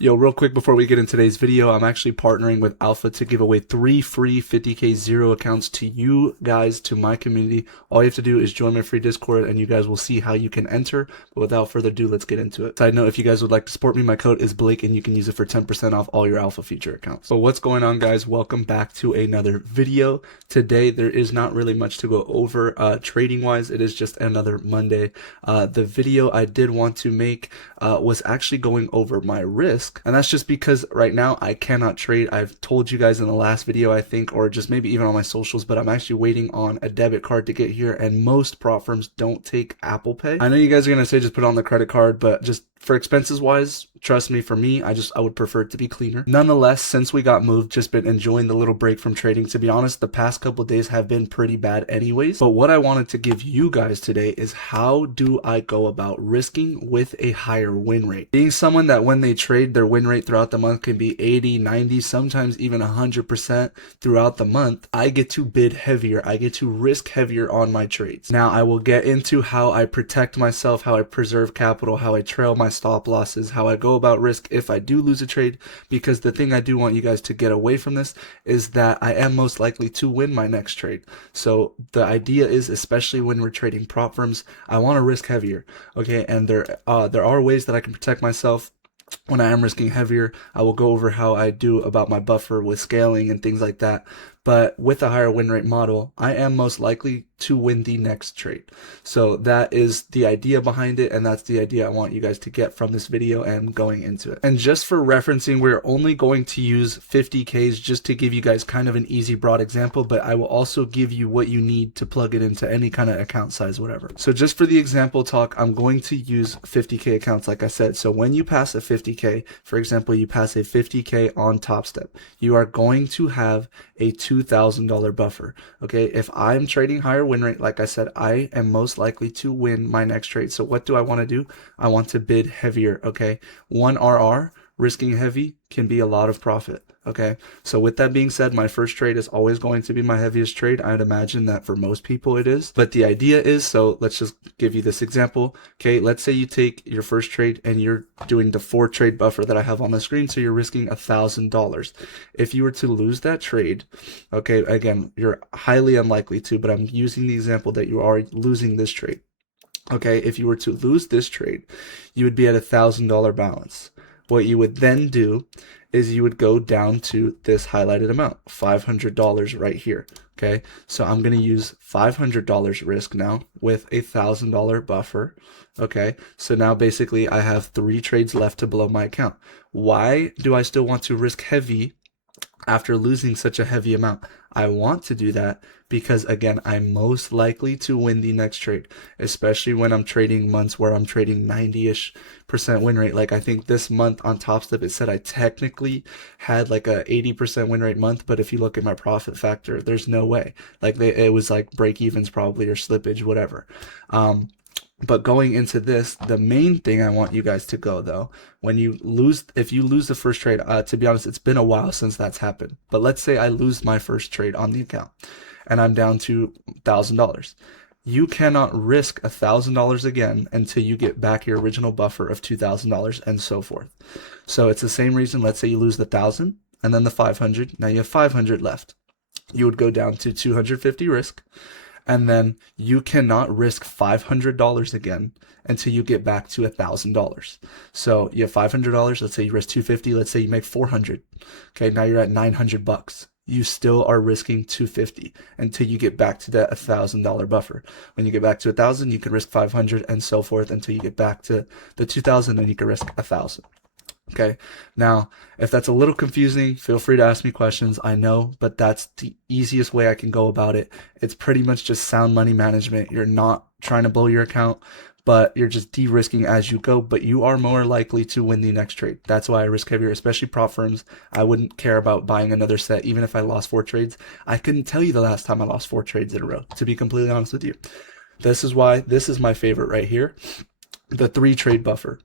Yo, real quick before we get into today's video, I'm actually partnering with Alpha to give away 3 free 50k zero accounts to you guys, to my community. All you have to do is join my free Discord and you guys will see how you can enter. But without further ado, let's get into it. Side note, if you guys would like to support me, my code is Blake and you can use it for 10% off all your Alpha feature accounts. So what's going on, guys? Welcome back to another video. Today, there is not really much to go over trading wise. It is just another Monday. The video I did want to make was actually going over my risk. And that's just because right now I cannot trade. I've told you guys in the last video, I think, or just maybe even on my socials, but I'm actually waiting on a debit card to get here, and most prop firms don't take Apple Pay. I know you guys are going to say just put it on the credit card, but just for expenses wise, trust me, for me, I would prefer it to be cleaner. Nonetheless, since we got moved, just been enjoying the little break from trading. To be honest, the past couple days have been pretty bad anyways. But what I wanted to give you guys today is how do I go about risking with a higher win rate? Being someone that when they trade, their win rate throughout the month can be 80, 90, sometimes even 100% throughout the month, I get to bid heavier. I get to risk heavier on my trades. Now, I will get into how I protect myself, how I preserve capital, how I trail my stop losses, how I go about risk if I do lose a trade, because the thing I do want you guys to get away from this is that I am most likely to win my next trade. So the idea is, especially when we're trading prop firms, I want to risk heavier, okay? And there are ways that I can protect myself. When I am risking heavier, I will go over how I do about my buffer with scaling and things like that. But with a higher win rate model, I am most likely to win the next trade. So that is the idea behind it, and that's the idea I want you guys to get from this video and going into it. And just for referencing, we're only going to use 50Ks just to give you guys kind of an easy broad example, but I will also give you what you need to plug it into any kind of account size, whatever. So just for the example talk, I'm going to use 50K accounts like I said. So when you pass a 50K, for example, you pass a 50K on Top Step, you are going to have a $2,000 buffer. Okay, if I'm trading higher win rate, like I said, I am most likely to win my next trade. So what do I want to do? I want to bid heavier. Okay, 1 RR, risking heavy, can be a lot of profit. Okay, so with that being said, my first trade is always going to be my heaviest trade. I'd imagine that for most people it is, but the idea is, so let's just give you this example. Okay, let's say you take your first trade and you're doing the 4 trade buffer that I have on the screen, so you're risking $1,000. If you were to lose that trade, okay, again, you're highly unlikely to, but I'm using the example that you are losing this trade. Okay, if you were to lose this trade, you would be at $1,000 balance. What you would then do is you would go down to this highlighted amount, $500 right here. Okay, so I'm going to use $500 risk now with a $1,000 buffer. Okay, so now basically I have 3 trades left to blow my account. Why do I still want to risk heavy after losing such a heavy amount? I want to do that because, again, I'm most likely to win the next trade, especially when I'm trading months where I'm trading 90-ish% win rate. Like I think this month on Top Step, it said I technically had like a 80% win rate month, but if you look at my profit factor, there's no way. Like it was like break evens probably, or slippage, whatever. But going into this, the main thing I want you guys to go though, if you lose the first trade, to be honest, it's been a while since that's happened. But let's say I lose my first trade on the account and I'm down to $1,000. You cannot risk $1,000 again until you get back your original buffer of $2,000 and so forth. So it's the same reason. Let's say you lose the 1,000 and then the 500. Now you have 500 left. You would go down to 250 risk. And then you cannot risk $500 again until you get back to $1,000. So you have $500. Let's say you risk 250. Let's say you make 400. Okay, now you're at $900. You still are risking 250 until you get back to that $1,000 buffer. When you get back to 1,000, you can risk 500 and so forth until you get back to the 2,000, and you can risk 1,000. Okay, now if that's a little confusing, feel free to ask me questions. I know, but that's the easiest way I can go about it. It's pretty much just sound money management. You're not trying to blow your account, but you're just de-risking as you go, but you are more likely to win the next trade. That's why I risk heavier, especially prop firms. I wouldn't care about buying another set, even if I lost 4 trades. I couldn't tell you the last time I lost 4 trades in a row, to be completely honest with you. This is why this is my favorite right here, the 3 trade buffer.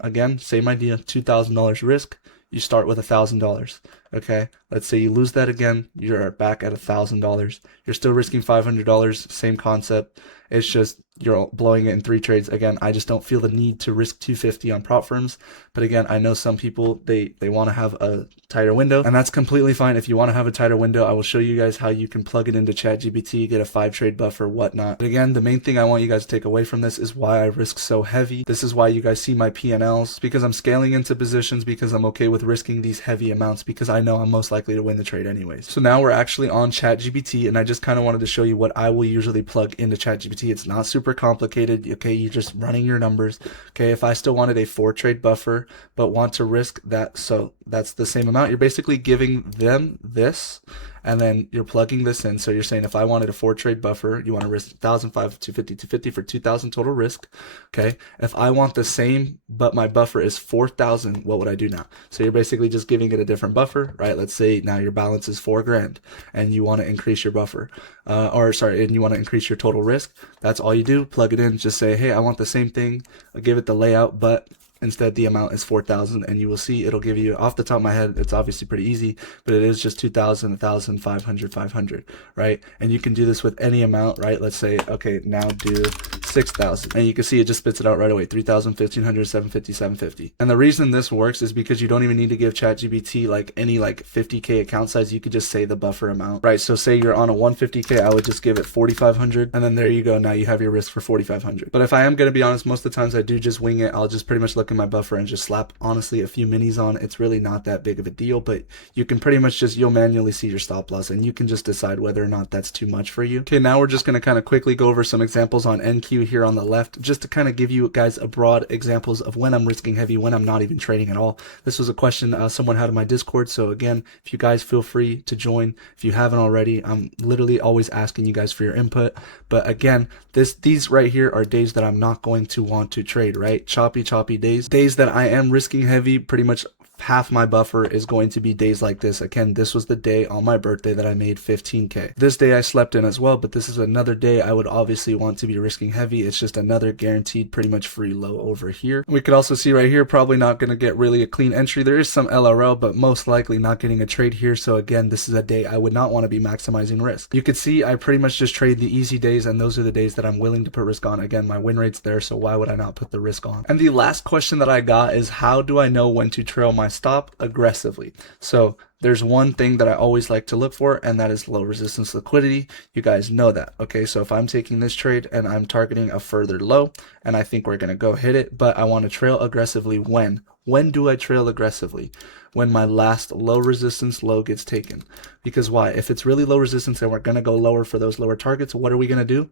Again, same idea, $2,000 risk. you start with $1,000. Okay, let's say you lose that again, you're back at $1,000. You're still risking $500. Same concept. It's just you're blowing it in 3 trades. Again, I just don't feel the need to risk 250 on prop firms. But again, I know some people they want to have a tighter window, and that's completely fine. If you want to have a tighter window, I will show you guys how you can plug it into ChatGPT, get a 5 trade buffer, whatnot. But again, the main thing I want you guys to take away from this is why I risk so heavy. This is why you guys see my P&Ls, because I'm scaling into positions, because I'm okay with risking these heavy amounts, because I know I'm most likely to win the trade anyways. So now we're actually on ChatGPT, and I just kind of wanted to show you what I will usually plug into ChatGPT. It's not super complicated. Okay, you're just running your numbers. Okay, if I still wanted a 4 trade buffer but want to risk that, so that's the same amount, you're basically giving them this, and then you're plugging this in. So you're saying if I wanted a 4 trade buffer, you want to risk 1,005, 250, 250 for 2,000 total risk. Okay. If I want the same, but my buffer is 4,000, what would I do now? So you're basically just giving it a different buffer, right? Let's say now your balance is 4 grand and you want to increase your buffer, and you want to increase your total risk. That's all you do. Plug it in. Just say, hey, I want the same thing. I'll give it the layout, but instead the amount is 4,000, and you will see it'll give you, off the top of my head, it's obviously pretty easy, but it is just 2,000, 1,000, 500, 500, right? And you can do this with any amount, right? Let's say, okay, now do 6,000, and you can see it just spits it out right away: 3,000, 1,500, 750, 750. And the reason this works is because you don't even need to give ChatGPT like any like 50K account size. You could just say the buffer amount, right? So say you're on a 150K, I would just give it 4,500, and then there you go. Now you have your risk for 4,500. But if I am going to be honest, most of the times I do just wing it. I'll just pretty much look in my buffer and just slap honestly a few minis on. It's really not that big of a deal, but you can pretty much just, you'll manually see your stop loss, and you can just decide whether or not that's too much for you. Okay, now we're just going to kind of quickly go over some examples on NQ here on the left, just to kind of give you guys a broad examples of when I'm risking heavy, when I'm not even trading at all. This was a question someone had in my Discord, so again, if you guys feel free to join if you haven't already. I'm literally always asking you guys for your input. But again, these right here are days that I'm not going to want to trade, right? Choppy days that I am risking heavy. Pretty much half my buffer is going to be days like this. Again, this was the day on my birthday that I made 15K. This day I slept in as well, but this is another day I would obviously want to be risking heavy. It's just another guaranteed pretty much free low over here. We could also see right here, probably not going to get really a clean entry. There is some LRL, but most likely not getting a trade here. So again, this is a day I would not want to be maximizing risk. You could see I pretty much just trade the easy days, and those are the days that I'm willing to put risk on. Again, my win rate's there, so why would I not put the risk on? And the last question that I got is, how do I know when to trail my stop aggressively? So there's one thing that I always like to look for, and that is low resistance liquidity. You guys know that. Okay, so if I'm taking this trade and I'm targeting a further low, and I think we're going to go hit it, but I want to trail aggressively, when do I trail aggressively? When my last low resistance low gets taken. Because why? If it's really low resistance and we're going to go lower for those lower targets, what are we going to do?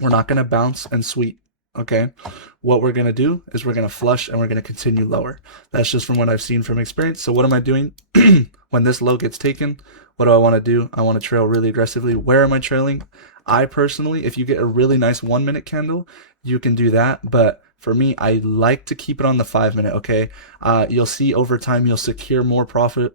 We're not going to bounce and sweep. Okay, what we're going to do is we're going to flush and we're going to continue lower. That's just from what I've seen from experience. So what am I doing? When this low gets taken, what do I want to do? I want to trail really aggressively. Where am I trailing? I personally, if you get a really nice 1 minute candle, you can do that. But for me, I like to keep it on the 5 minute. Okay, you'll see over time you'll secure more profit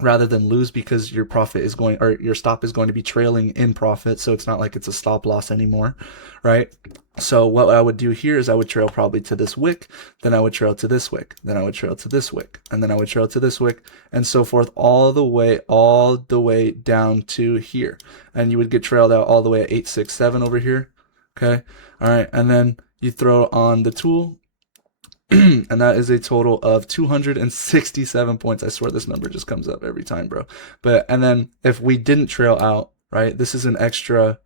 rather than lose, because your profit is going, or your stop is going to be trailing in profit. So it's not like it's a stop loss anymore, right? So what I would do here is I would trail probably to this wick, then I would trail to this wick, then I would trail to this wick, and then I would trail to this wick, and so forth all the way down to here. And you would get trailed out all the way at 867 over here. Okay. All right. And then you throw on the tool, and that is a total of 267 points. I swear this number just comes up every time, bro. But, and then if we didn't trail out, right, this is an extra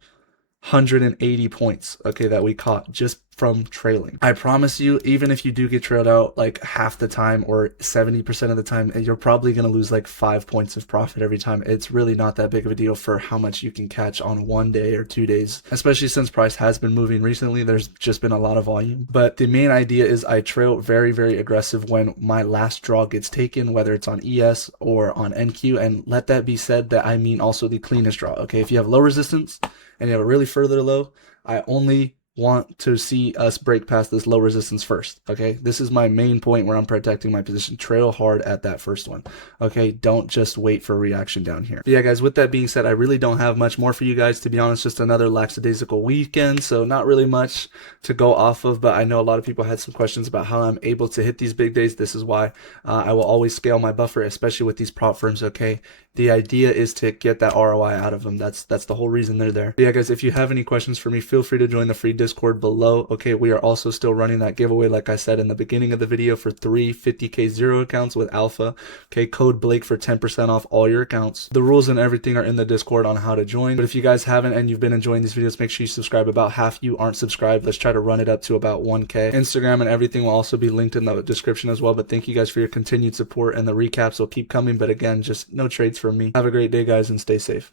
180 points, okay, that we caught just from trailing. I promise you, even if you do get trailed out like half the time or 70% of the time, you're probably going to lose like 5 points of profit every time. It's really not that big of a deal for how much you can catch on 1 day or 2 days, especially since price has been moving recently. There's just been a lot of volume. But the main idea is I trail very, very aggressive when my last draw gets taken, whether it's on ES or on NQ. And let that be said that I mean also the cleanest draw. Okay, if you have low resistance and you have a really further low, I only want to see us break past this low resistance first. Okay, this is my main point where I'm protecting my position. Trail hard at that first one. Okay, don't just wait for a reaction down here. But yeah, guys, with that being said, I really don't have much more for you guys, to be honest. Just another lackadaisical weekend, so not really much to go off of. But I know a lot of people had some questions about how I'm able to hit these big days. This is why I will always scale my buffer, especially with these prop firms. Okay, the idea is to get that ROI out of them. That's the whole reason they're there. But yeah, guys, if you have any questions for me, feel free to join the free Discord below. Okay, we are also still running that giveaway, like I said in the beginning of the video, for 3 50K zero accounts with Alpha. Okay, code Blake for 10% off all your accounts. The rules and everything are in the Discord on how to join. But if you guys haven't and you've been enjoying these videos, make sure you subscribe. About half you aren't subscribed. Let's try to run it up to about 1K. Instagram and everything will also be linked in the description as well. But thank you guys for your continued support, and the recaps will keep coming. But again, just no trades from me. Have a great day, guys, and stay safe.